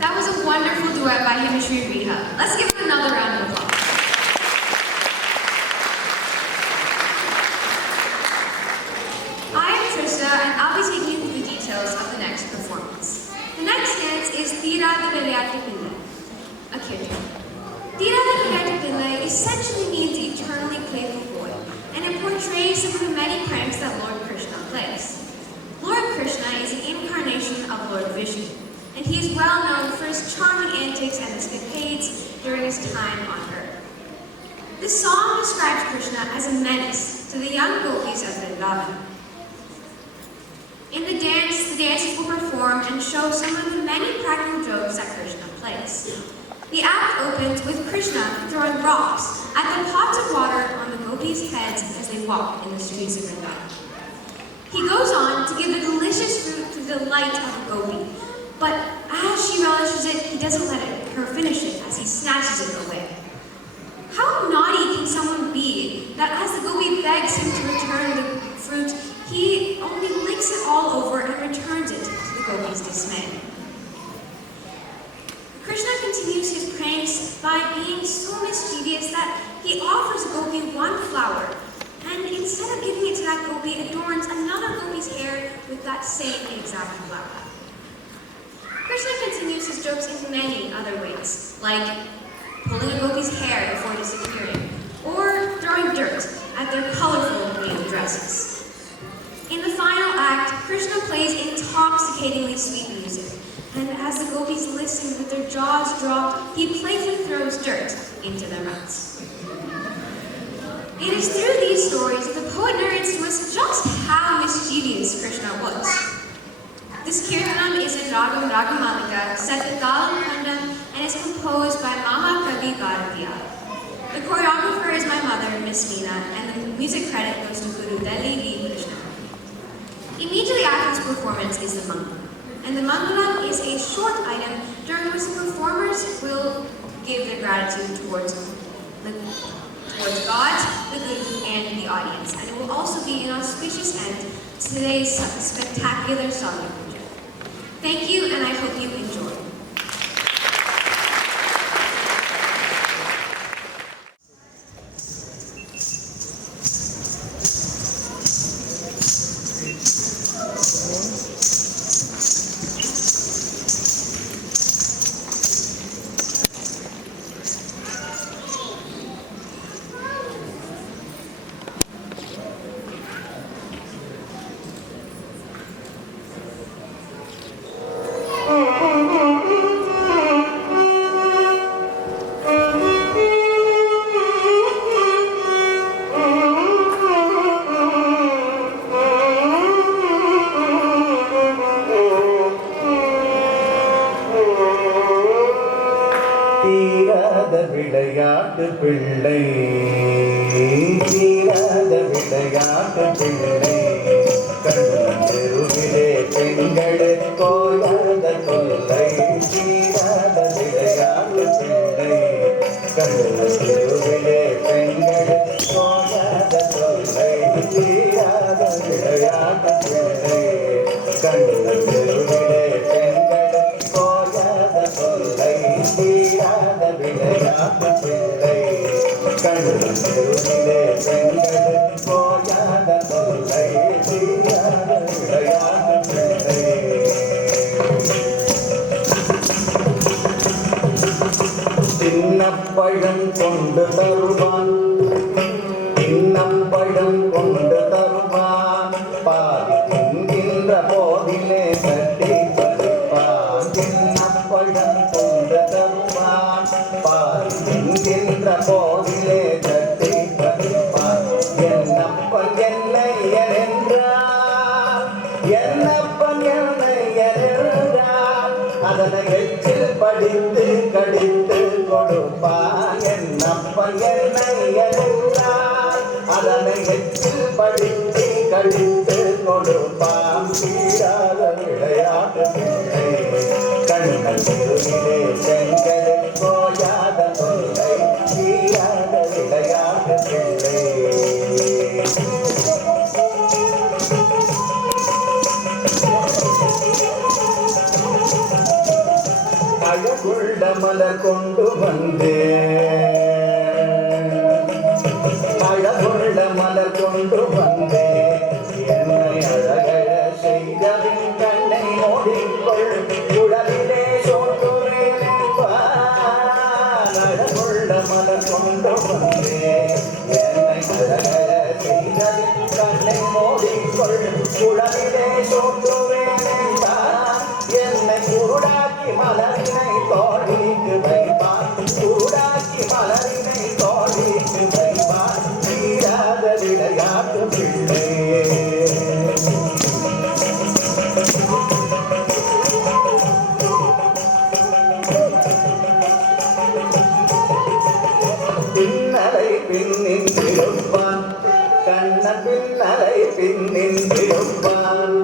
That was a wonderful duet by Himishree and Riha. Let's give it another round of applause. I am Trista, and I'll be taking you through the details of the next performance. The next dance is Tira de Vilayate Pillai, a kirtan. Tira de Vilayate Pillai essentially means eternally playful boy, and it portrays some of the many pranks that Lord Krishna plays. Lord Krishna is the incarnation of Lord Vishnu, and he is well known for his charming antics and escapades during his time on Earth. This song describes Krishna as a menace to the young gopis of Vrindavan. In the dancers will perform and show some of the many practical jokes that Krishna plays. The act opens with Krishna throwing rocks at the pots of water on the gopis' heads as they walk in the streets of Vrindavan. He goes on to give the delicious fruit to the delight of the gopi, but as she relishes it, he doesn't let her finish it as he snatches it away. How naughty can someone be that as the gopi begs him to return the fruit, he only licks it all over and returns it to the gopi's dismay. Krishna continues his pranks by being so mischievous that he offers a gopi one flower, and instead of giving it to that gopi, adorns another gopi's hair with that same exact flower. Krishna continues his jokes in many other ways, like pulling a gopi's hair before disappearing, or throwing dirt at their colorful maiden dresses. In the final act, Krishna plays intoxicatingly sweet music, and as the gopis listen with their jaws dropped, he playfully throws dirt into their mouths. It is through these stories that the poet narrates to us just how mischievous Krishna was. This kirtanam is in Ragam Ragamalika, set to Talam Khandam, and is composed by Mahakavi Bharatiya. The choreographer is my mother, Miss Meena, and the music credit goes to Guru Delhi V. Krishna. Immediately after this performance is the Mangala, and the Mangala is a short item during which the performers will give their gratitude towards God, the Guru, and the audience, and it will also be an auspicious end to today's spectacular Sadhana Puja. Thank you, and I hope you enjoy. விளையாட்டு பிள்ளை தீராத விளையாட்டு பிள்ளை கண்ணெருவிலே பெண்களுக்கு கோயாத தொல்லை தீராத விளையாட்டு பிள்ளை கண்ணெருவிலே பெண்களுக்கு கோயாத தொல்லை தீராத விளையாட்டு பிள்ளை கண்ணெருவிலே பெண்களுக்கு கோயாத தொல்லை தீராத விளையாட்டு பிள்ளை கண்ணெருவிலே பெண்களுக்கு கோயாத தொல்லை தீராத விளையாட்டு பிள்ளை சின்னப்பழம் கொண்டு தருவான் இன்னப்பழம் கொண்டு தருவான் பாதி தின்கின்ற போதிலே கட்டி பறிப்பான் சின்னப்பழம் கொண்டு தருவான் பாதி தின்கின்ற போதிலே கட்டி பறிப்பான் என்னப்பன் என்னையர் என்றார் என்னப்பன் என்னையர் என்றார் அதனை எச்சில் படித்து கடித்து கொடுப்பான் என்னப்பன் என்னையர் என்றார் அதனை எச்சில் படித்து கடித்து கொடுப்பான் தீராத விளையாட்டு பிள்ளை கண்ணெருவிலே பெண்களுக்கு கோயாத தொல்லை மலர் கொண்டு வந்தேன் அழகுள்ள மலர் கொண்டு வந்தேன் என்னை அழகழ செய்தவின் கண்ணை மூடிக்கொள் குழலிலே சோற்றுவேன் அழகுள்ள மலர் கொண்டு வந்தேன் என்னை அழகழ செய்தவின் கண்ணை மூடிக்கொள் குழலிலே சோற்றுவேன் என்னை குருடாக்கி மலரினை தோழிக்கு வைப்பான் குருடாக்கி மலரினை தோழிக்கு வைப்பான் தீராத விளையாட்டு பிள்ளை பின்னலை பின்னின்றிருப்பான் கண்ண பின்னலை பின்னின்றிருப்பான்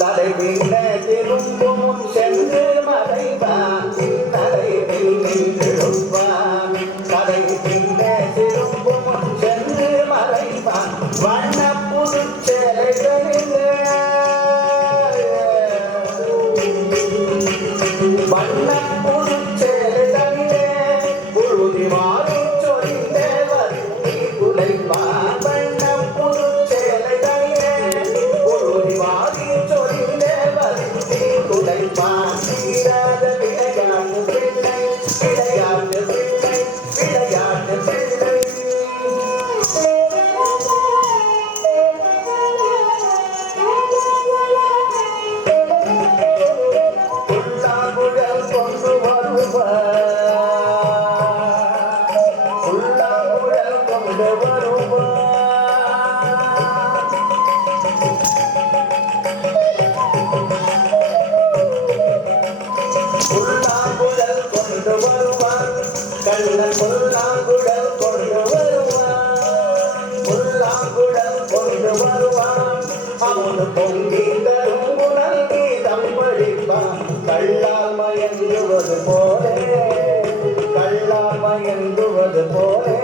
தலை பின்ன திரும்பும் சென்று மறைவான் பின்னலை பின்னின்றிருப்பான் தலை பின்ன திரும்பும் சென்று மறைவான் வண்ண புது சேலைகளிலே வண்ண புது சேலைகளிலே புழுதி மாறி சொரிந்தவர் குலைப்பான் வண்ண புது சேலைகளிலே புழுதி மாறி சொரிந்தவர் குலைப்பான் தீராத விளையாட்டு பிள்ளை விளையாட்டு பிள்ளை விளையாட்டு பிள்ளை புல்லாங்குழல் கொண்டு வருவார் புல்லாங்குழல் கொண்டு வருவார் புல்லாங்குழல் கொண்டு வருவான் கண்ணன் புல்லாங்குழல் கொண்டு வருவான் புல்லாங்குழல் கொண்டு வருவான் அவனு பொங்கி தரும் குணல் கீதம் படிப்பான் கள்ளால் மயங்குவது போலே கள்ளால் மயங்குவது போலே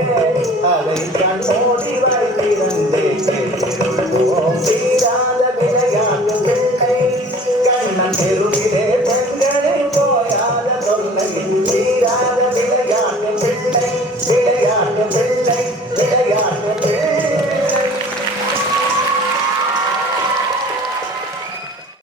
அதை கண்ணோடி வைத்திருந்தே கேட்டிருப்போம் தீராத விளையாட்டு பிள்ளை கண்ணன் தெருவிலே